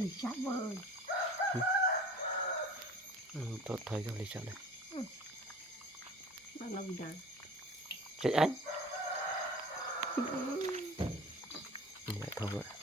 Lì xả vơi. Tôi thấy cái lì xả này. Nó làm gì? Chạy anh. Vậy thôi ạ.